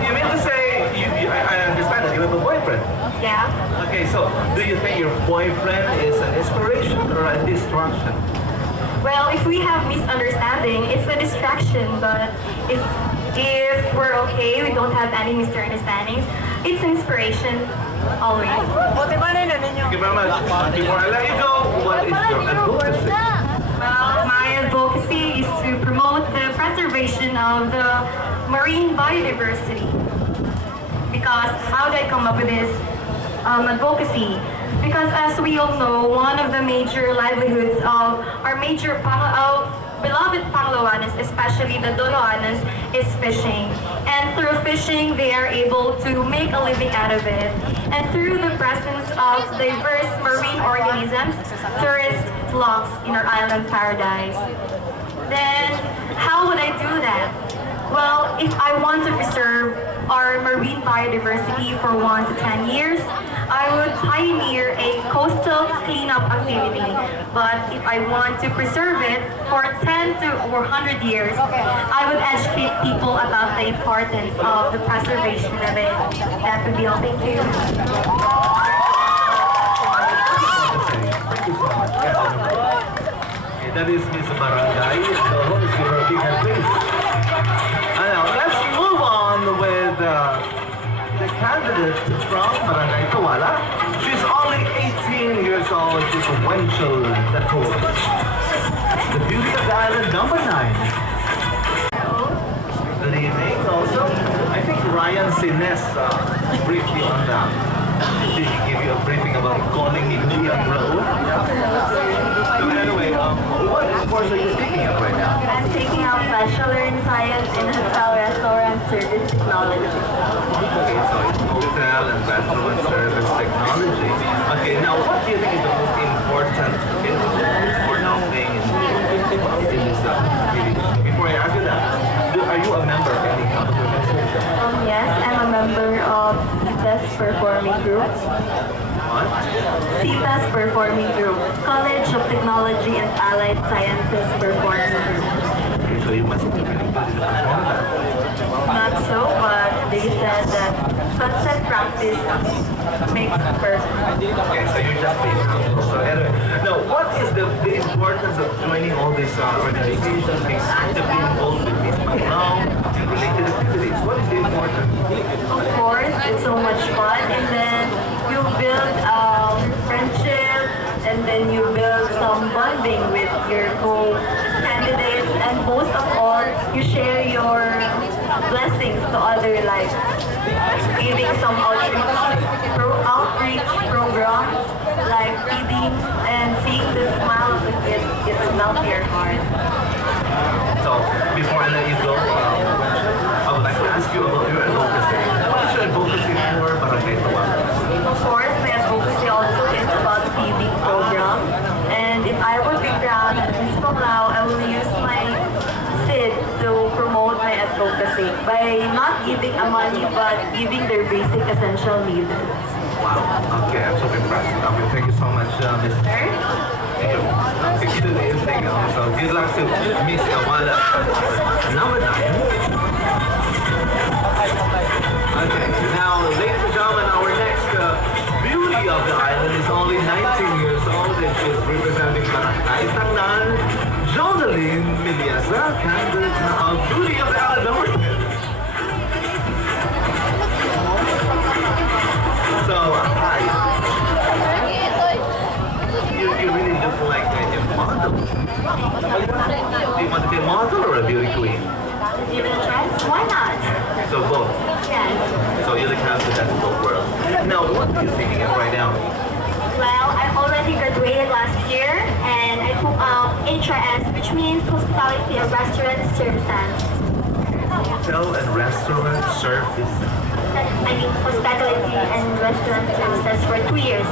You mean to say, I understand that you have a boyfriend? Yeah. Okay, so do you think your boyfriend is an inspiration or a distraction? Well, if we have misunderstanding, it's a distraction, but if we're okay, we don't have any misunderstandings, it's inspiration always. Thank you very much. Before I let you go, what is your advocacy? Well, my advocacy is to promote the preservation of the marine biodiversity. Because how did I come up with this advocacy? Because as we all know, one of the major livelihoods of our major beloved Panglaoanos, especially the Doloanos, is fishing. And through fishing, they are able to make a living out of it. And through the presence of diverse marine organisms, tourists flocks in our island paradise. Then, how would I do that? Well, if I want to preserve our marine biodiversity for 1 to 10 years, I would pioneer a coastal cleanup activity. But if I want to preserve it for 10 to 100 years, I would educate people about the importance of the preservation of it. That would be all. Thank you. Thank you so much. Okay, that is Miss Barangay. So let's give her a big hand, please. Now, let's move on with the candidate from Barangay Kawala. She's only 18 years old. She's Wenchel Dator. The beauty of the island, number 9. Good evening. Also, I think Ryan Sines briefed you on that. Did he give you a briefing about calling me Gian Raul? So anyway, what course are you taking up right now? I'm taking up Bachelor in Science in Hotel Restaurant Service Technology. Okay, so it's hotel and restaurant service technology. Okay, now what do you think is the most important in Performing Group. What? CPAS Performing Group. College of Technology and Allied Sciences Performing Group. Okay, so you must be really good in the performance. Not so, but they said that constant practice makes perfect. Okay, so you're just being humble. So anyway, now what is the importance of joining all these organizations, being actively involved with these PANGLAO and related activities? What is the importance? Of course, it's so much fun, and then you build friendship, and then you build some bonding with your co-candidates, and most of all, you share your blessings to other, like giving some outreach programs, like feeding and seeing the smile of the kids, it will melt your heart. So before I let you go, I would like to ask you about your advocacy. What is your advocacy for Barangay Tawagan? Of course, my advocacy also is about feeding program. And if I would be crowned as Miss PANGLAO, I will use my seat to promote my advocacy by not giving a money but giving their basic essential needs. Wow. Okay, I'm so impressed. Okay, thank you so much, Miss. Sir? Thank you. Okay, good evening. So good luck to Miss Kawala. Number 9. Okay, now, ladies and gentlemen, our next beauty of the island is only 19 years old and she's representing Barangay Tangnan, Jonaline Miliasa, candidate of Beauty of the Island number 10. So, hi. You really look like a model. Do you want to be a model or a beauty queen? Give it a chance? Why not? So both. Yes. So you look have the best of both worlds. Now, what are you thinking of right now? Well, I already graduated last year and I took HRS, which means Hospitality and Restaurant Services. Hotel and restaurant service. I mean, Hospitality and Restaurant Services for 2 years.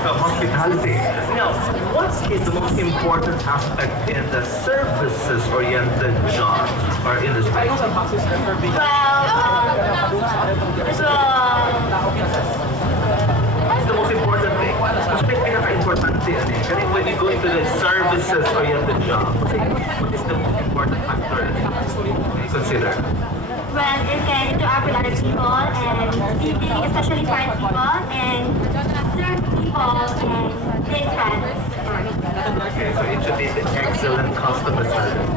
So hospitality. Now, what is the most important aspect in the services-oriented jobs or industry? Well, What's the most important thing? Mas may pinaka-importante yan eh. Kasi when you go into the services-oriented job, what is the most important factor you consider? well, you can interact with other people and speaking, especially foreign people, and serve people and make friends. Okay, so it should be the excellent customer service.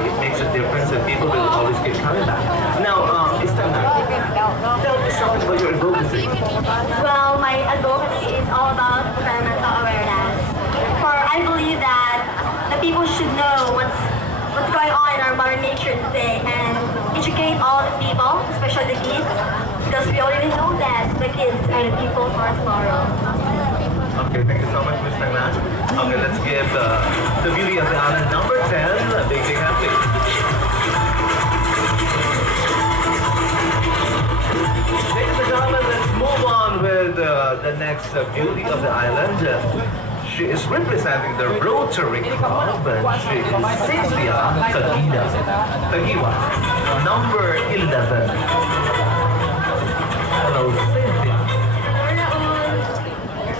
It makes a difference and people will always keep coming back. Now, tell me something about your advocacy. Well, my advocacy is all about environmental awareness. For I believe that the people should know what's going on in our Mother Nature today and educate all the people, especially the kids, because we already know that the kids are the people for tomorrow. Okay, thank you so much, Mr. Nash. Okay, let's give the beauty of the island number 10 a big hand, please. Ladies and gentlemen, let's move on with the next beauty of the island. She is representing the Rotary Club and she is Cynthia Tagiwa, number 11. Hello, Cynthia.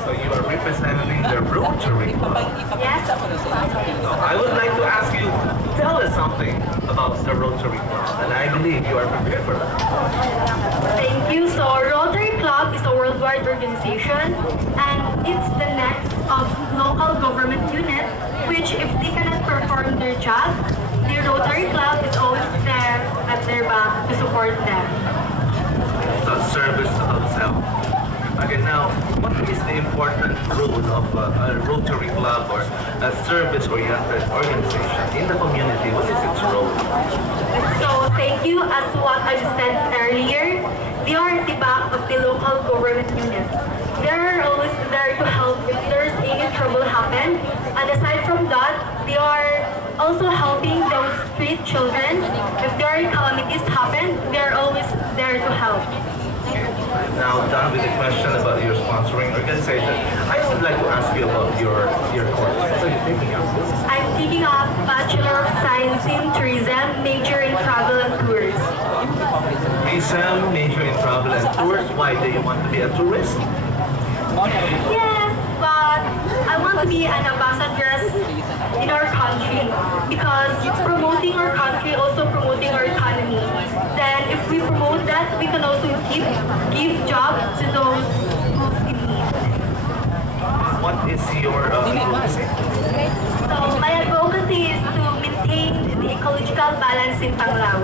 So you are representing the Rotary Club. Yes? I would like to ask you, tell us something about the Rotary Club, and I believe you are prepared for that. Thank you. So Rotary Club is a worldwide organization and it's the next of local government unit which if they cannot perform their job, the Rotary Club is always there at their back to support them. So service of self. Okay, now, what is the important role of a Rotary Club or a service-oriented organization in the community? What is its role? So thank you. As what I said earlier, they are at the back of the local government unit. They are always there to help if there's any trouble happen. And aside from that, they are also helping those street children. If there are calamities happen, they are always there to help. Now, done with the question about your sponsoring organization, I would like to ask you about your course. What are you taking up? I'm taking up Bachelor of Science in Tourism, major in Travel and Tours. Hey Sam, major in travel and tours. Why do you want to be a tourist? Yes, but I want to be an ambassador in our country because promoting our country also promoting our economy. Then if we promote that, we can also give job to those who's in need. What is your advocacy? So my advocacy is to maintain the ecological balance in Panglao.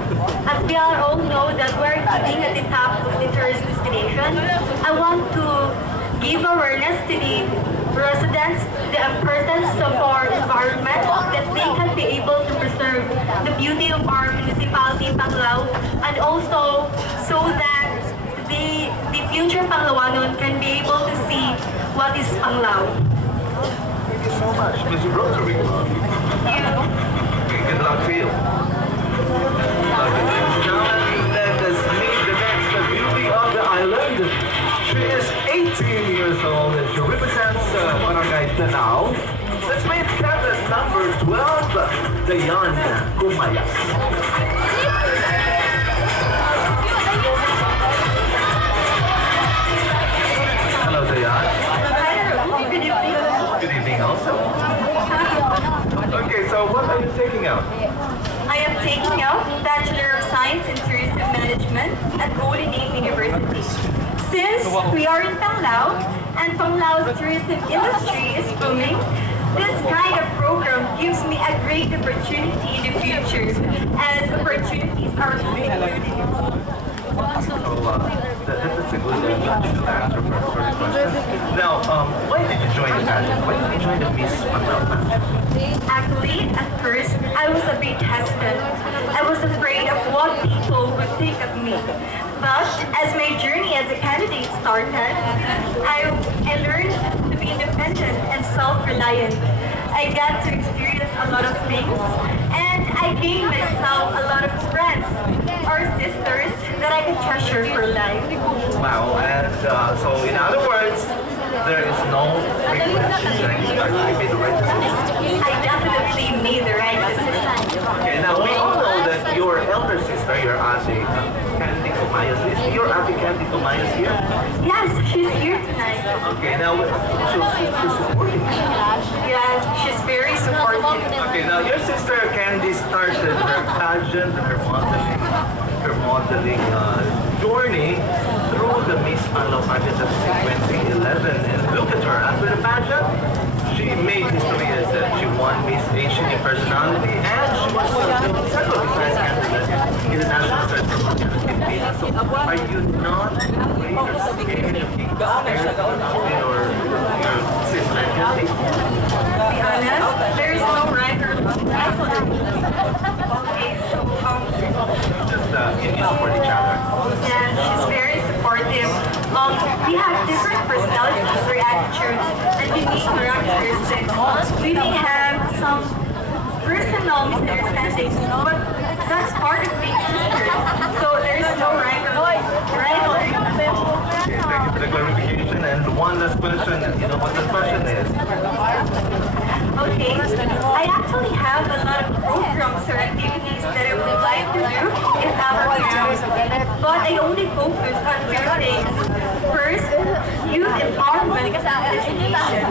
As we all know that we're living at the top of the tourist destination, I want to give awareness to the residents the importance of our environment, that they can be able to preserve the beauty of our municipality, Panglao, and also so that the future Panglawanon can be able to see what is Panglao. Thank you so much, Miss Rotary. Okay, good luck to you. Okay, ladies and gentlemen, let us meet the next beauty of the island. She is 18 years old and she represents Barangay Danao. Let's meet cabinet number 12, Dayan Kumayas. Hello, Dayan. Good evening also. Okay, so what are you taking out? I am taking out Bachelor of Science in Tourism Management at Holy Name University. Since we are in Panglao and Panglao's tourism industry is booming, this kind of program gives me a great opportunity in the future as opportunities are limited. So that's a good answer for the question. Now, why did you join the pageant? Why did you join the Miss Panglao pageant? Actually, at first, I was a bit hesitant. I was afraid of what people would think of me. But as my journey as a candidate started, I learned to be independent and self-reliant. I got to experience a lot of things, and I gained myself a lot of friends or sisters that I can treasure for life. Wow, and so in other words, there is no regret in joining the pageant. You made the right decision. I definitely made the right decision. Okay, now we all know that your elder sister, your Ate Candy Kumayas, is your Ate Candy Kumayas here? Yes, she's here tonight. Okay, now she's supporting you. Yes, she's very supportive. Okay, now your sister Candy started her pageant, her modeling journey through the Miss Panglao pageant in 2011. And look at her, after the pageant, she made history as she won Miss Asian in personality, and she was several design candidate in the National Search for Pilipinas. So are you not afraid or scared of being compared to your sister Candy? To be honest, there is no right or wrong answer. Okay, so Just you support each other. yeah, she's very supportive. We have different personalities or attitudes and unique characteristics. We may have some personal misunderstandings, but that's part of being sisters. So there is no right or wrong. Okay, thank you for the clarification. And one last question. You know what the question is? Okay, I actually have a lot of programs or activities that I would like to do if ever around, but I only focus on two things. First, youth empowerment and education.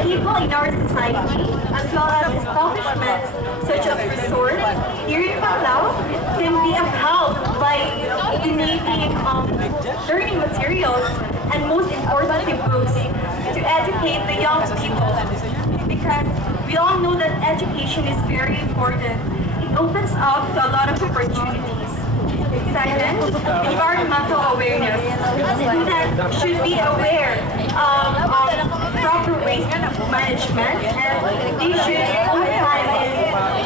People in our society, as well as establishments such as resorts here in Panglao, can be of help by donating learning materials and most importantly books to educate the young people, because we all know that education is very important. It opens up to a lot of opportunities. Second, environmental awareness. Students should be aware of proper waste management, and they should put time in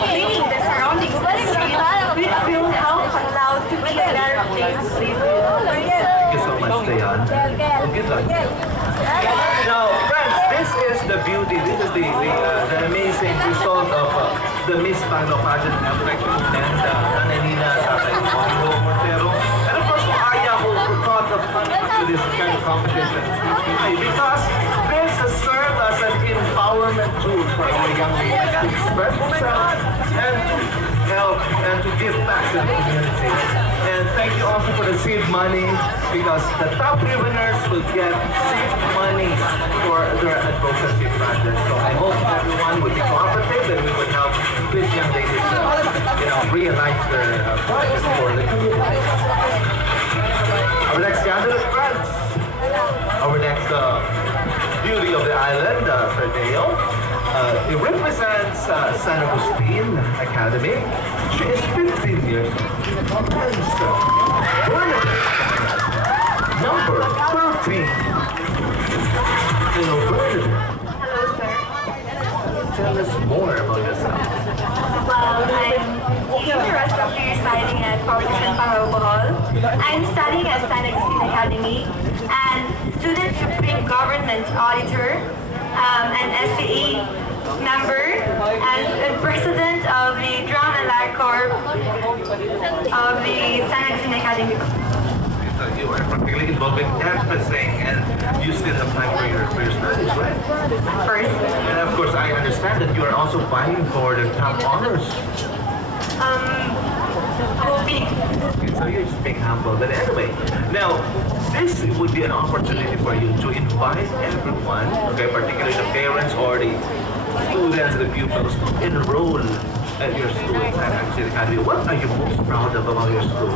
cleaning the surroundings of the street, which will help allow to be a better place to live. Thank you so much, Dayan. And good luck. Now, friends, this is the beauty, this is the amazing result of the Miss Panglao pageant and Nananina Mortero. And of course, Aya, who thought of coming to this kind of competition. Why? Because this has served as an empowerment tool for our young ladies to express themselves and help and to give back to the community. And thank you also for the seed money, because the top 3 winners will get seed money for their advocacy project. So I hope everyone would be cooperative and we would help these young ladies, realize their project for the community. Our next candidate, friends. Our next beauty of the island, Sir Dale. It represents San Agustin Academy. She is 15 years old. And Bernadette, number 13. Hello, Bernadette. Hello, sir. Tell us more about yourself. Well, I'm interested in residing at Foundation PANGLAO. I'm studying at San Agustin Academy and student supreme government auditor, an SCE member, and president of the Drama Lar Corps of the San Agustin Academy. So you are practically involved in everything, and you still have time for your studies, right? First, And of course, I understand that you are also vying for the top honors. hoping. Okay, so you're just being humble. But anyway, now, this would be an opportunity for you to invite everyone, okay, particularly the parents or the students, the pupils, to enroll at your school in San Agustin Academy. What are you most proud of about your school?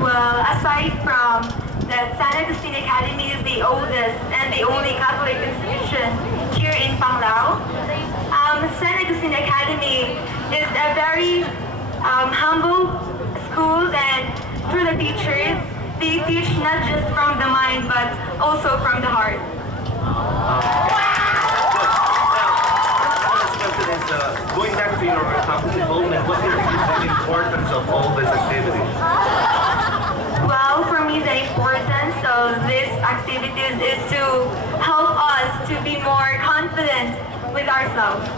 Well, aside from that, San Agustin Academy is the oldest and the only Catholic institution here in PANGLAO. San Agustin Academy is a very humble school, and through the teachers, they teach not just from the mind but also from the heart. Going back to your campus involvement, what is the importance of all these activities? Well, for me, the importance of these activities is to help us to be more confident with ourselves.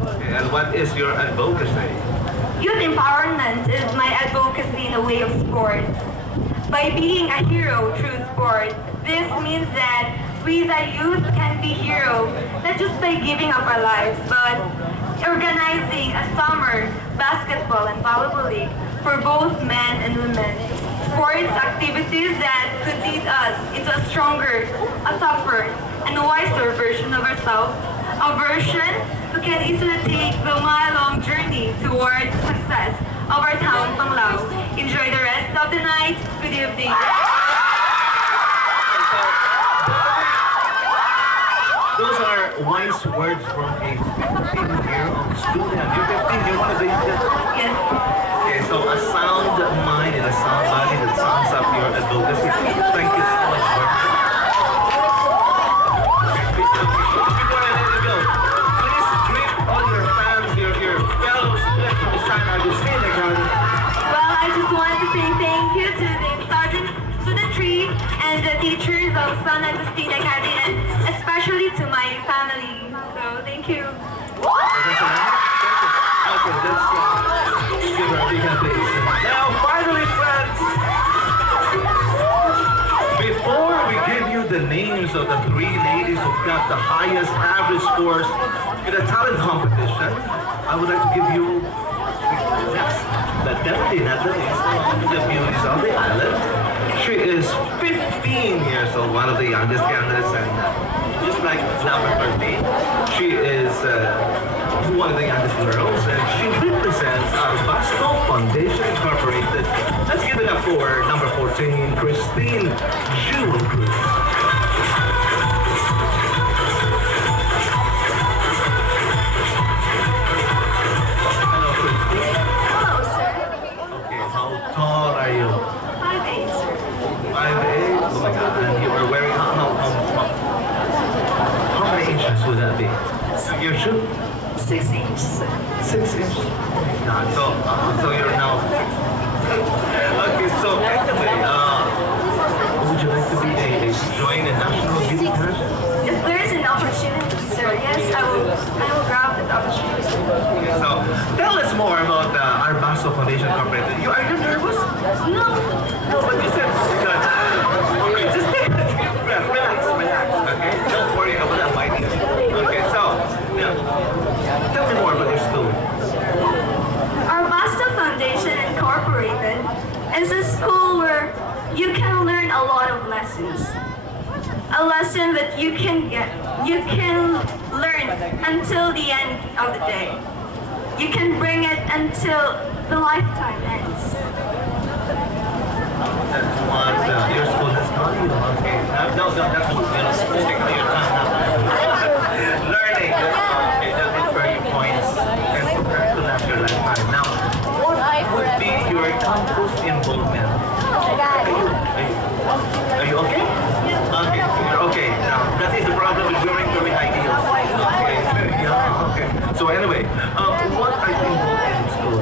Okay, and what is your advocacy? Youth empowerment is my advocacy in the way of sports. By being a hero through sports, this means that we the youth can be heroes, not just by giving up our lives, but organizing a summer basketball and volleyball league for both men and women. Sports activities that could lead us into a stronger, a tougher, and a wiser version of ourselves. A version who can easily take the mile-long journey towards success of our town, PANGLAO. Enjoy the rest of the night. Good evening. Those are wise words from a 15-year-old student. You're 15, you're one of the youngest. Yes. Okay, so a sound mind and a sound body that sums up your advocacy. Thank you so much for before I let you go, please greet all your fans, your fellow students from the San Agustin Academy. Well, I just want to say thank you to the studentry and the teachers of San Agustin Academy, and especially to my family. So, thank you. Okay, let's give her a big hand, please. Now, finally, friends, before we give you the names of the 3 ladies who got the highest average scores in the talent competition, I would like to give you next, but definitely not the least, the beauties of the island. She is 15 years old, one of the youngest candidates, and just like number 13, she is one of the youngest girls, and she represents our Basco Foundation Incorporated. Let's give it up for number 14, Christine Jewel Cruz. Hello, Christine. Hello, sir. Okay, how tall are you? 5'8", sir. 5'8". Oh my God! And you are wearing how many inches would that be? Your shoe? 6 inches, sir. 6 inches. God, so you're now 6. Okay, so anyway, would you like to be join a national beauty pageant? If there is an opportunity, sir, yes, I will grab that opportunity. Okay, so tell us more about our Basco Foundation Incorporated. Are you nervous? No. No, but you said good. Okay, just take a deep breath. Relax. Okay, don't worry about that, my dear. Okay, so now tell me more about your school. Our until the end of the day. You can bring it until the lifetime ends. That's what your school has taught you. Okay. No, that's what stick to your tongue. Learning. Okay, that is for your points and to last your lifetime. Now, what would be your campus involvement? Are you okay? Okay, you're okay. Now, that is the problem with wearing very high heels. Okay, yeah, okay. So anyway, what are you involved in school?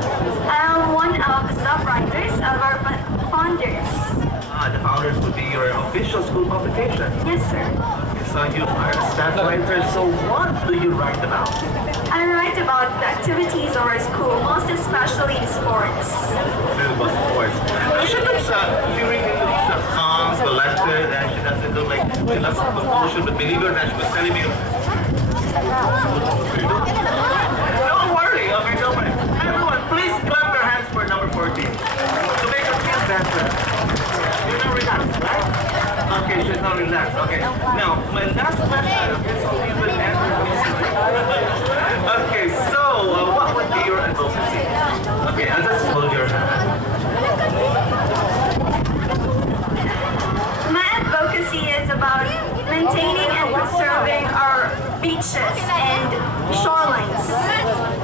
I'm one of the sub-writers of our founders. The founders would be your official school publication. Yes, sir. So you are a staff writer, so what do you write about? I write about the activities of our school, most especially in sports. Of course. She really looks calm, collected, and she doesn't look like she loves promotion, but believe it or not, she was telling me. Don't worry, okay, don't worry. Everyone, please clap your hands for number 14 to make her feel better. You're not relaxed, right? Okay, she's not relaxed. Okay. Now, my last question is even Okay, so what would be your advocacy? Okay, I'll just hold your hand. My advocacy is about maintaining and preserving our beaches and shorelines.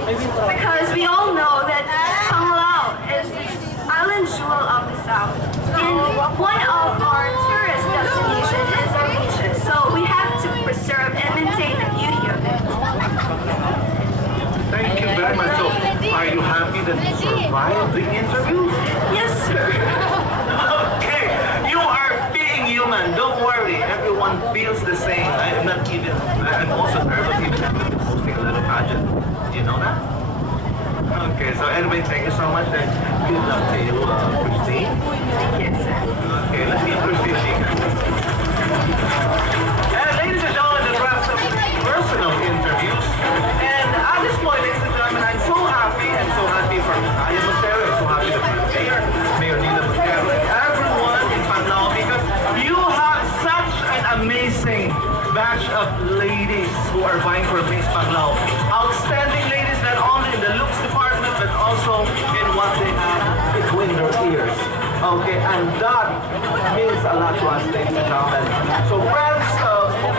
Because we all know that PANGLAO is the island jewel of the South. And one of our tourist destinations is our beaches. So we have to preserve and maintain the beauty of it. Thank you very much. So, are you happy that you survived the interview? Yes, sir. Okay, you are being human. Don't worry. Everyone feels the same. I'm also nervous even after hosting a little pageant. You know that? Okay, so anyway, thank you so much and good luck to you, Christine. Yes, sir. Okay, let's meet Christine. And ladies and gentlemen, the rest of personal interviews. And at this point, ladies and gentlemen, I'm so happy for Aya Montero, I'm so happy that Mayor Nina Montero, and everyone in PANGLAO because you have such an amazing batch of ladies who are vying for Miss PANGLAO. Outstanding ladies, not only in the looks department, but also in what they have between their ears. Okay, and that means a lot to us, ladies and gentlemen. So friends,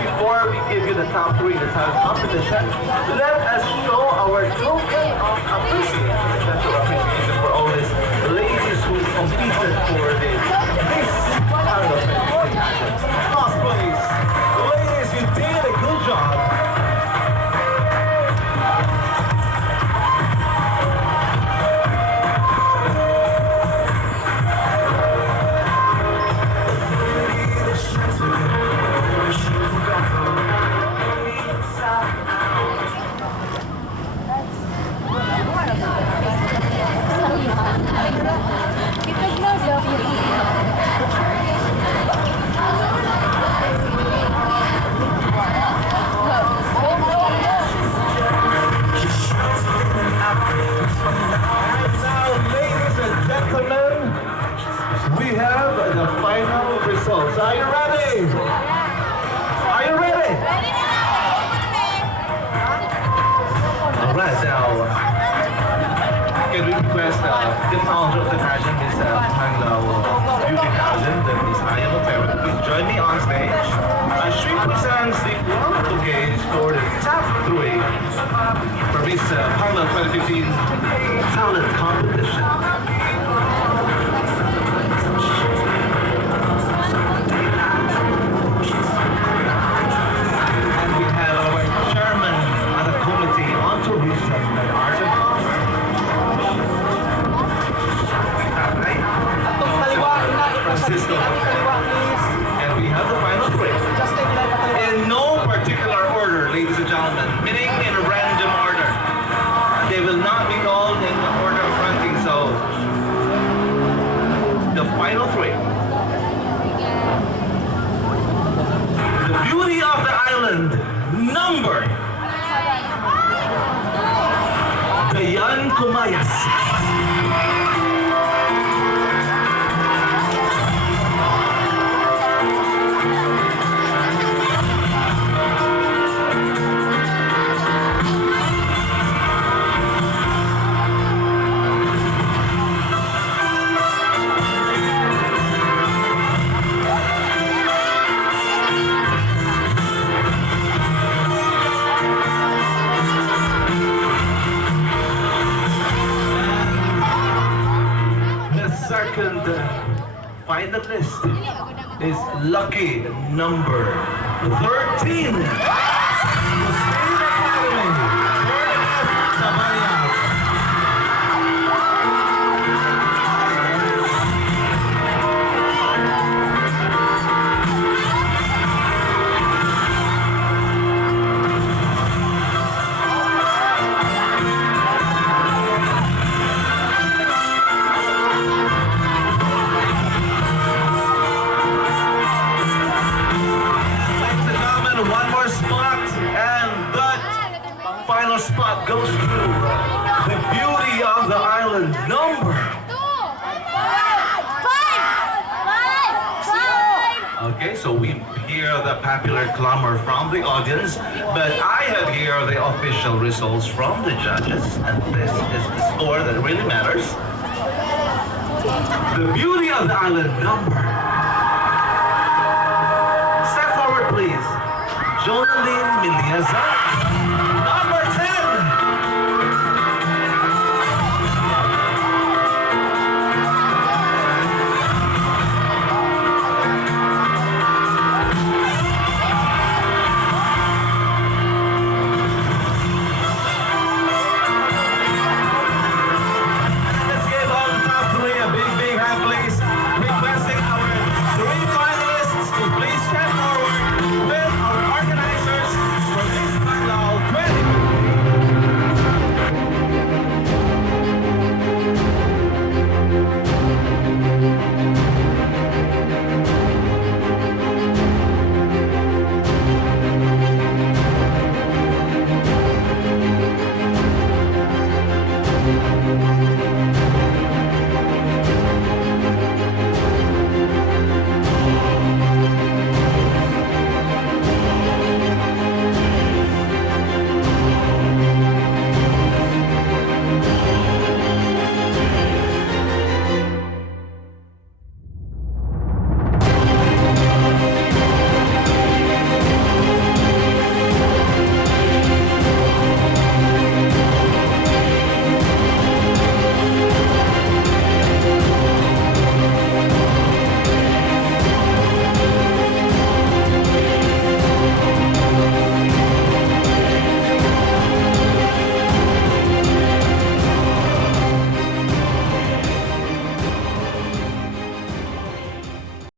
before we give you the top 3 in the talent competition, let us show our token of appreciation for all these ladies who competed for this kind of pageant. Applause, please. Ladies, you did a good job. We have the final results. Are you ready? Are you ready? Alright, now, can we request the founder of the pageant, Miss PANGLAO Beauty Pageant, Miss Aya Montero, please join me on stage as she presents the bouquets for the top 3 for Miss PANGLAO 2015 Talent Competition. And we have the final 3. In no particular order, ladies and gentlemen, meaning in random order. They will not be called in the order of ranking, so the final 3. The beauty of the island, number Dayan Kumayas. in the list is lucky number 13. Agustin Academy. Bernadette Caballas. Ladies and gentlemen, one more spot, and that final spot goes to the beauty of the island number. Okay, so we hear the popular clamor from the audience, but I have here the official results from the judges, and this is the score that really matters. The beauty of the island number. Step forward, please. Jonalyn Miliaza.